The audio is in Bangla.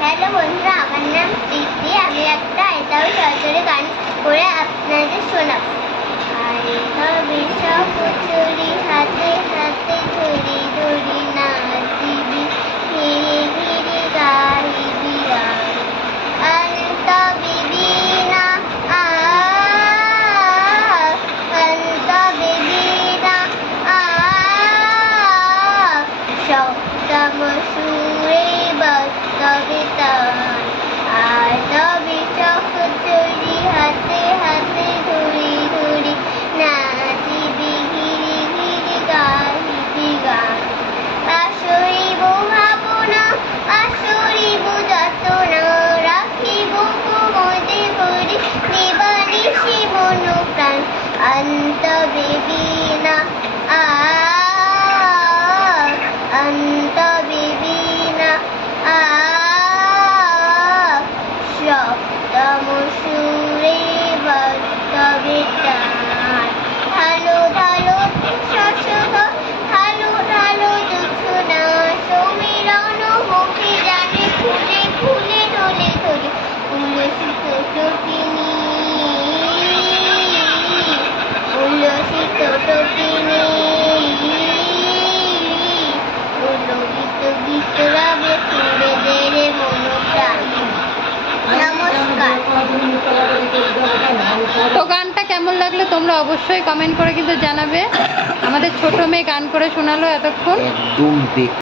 হ্যালো বন্ধুরা, আমার নাম প্রীতি। আমি একটা এটাও সরকারি গান করে আপনাদের শোনাবো। আরে তবে সব চুরি হাতে হাতে ধরি ধরি নাচিবি, ধীরে ধীরে গাইবি গান। অন্ত বিবিনা অন্ত বিবিনা সপ্তম সুরে বাস্তবিতান। আর তবে চোখ চুরি হাতে হাতে ধরি ধরি নাচিবি, ঘিরি ঘিরি গাইবি গান। আসরিব ভাবনা আসরিব যতনা, রাখিব মদে ভরি নিবানিশি মন প্রাণ। অন্ত বিবিনা অন্ত বিবিনা সপ্তম সুরে বাস্তবিতান। ঢালো ঢালো শশধ ঢালো ঢালো জোছনা, সমীরণ মুখে জানে ফুলে ফুলে ঢলে ধরে উল্লসিত টপিনি উল্লসিত টপিনি উল্লসিত বিতরাবে ফুলে দেরে মন প্রাণ। নমস্কার। তো গানটা কেমন লাগলো তোমরা অবশ্যই কমেন্ট করে কিন্তু জানাবে। আমাদের ছোট মেয়ে গান করে শোনালো এতক্ষণ। একদম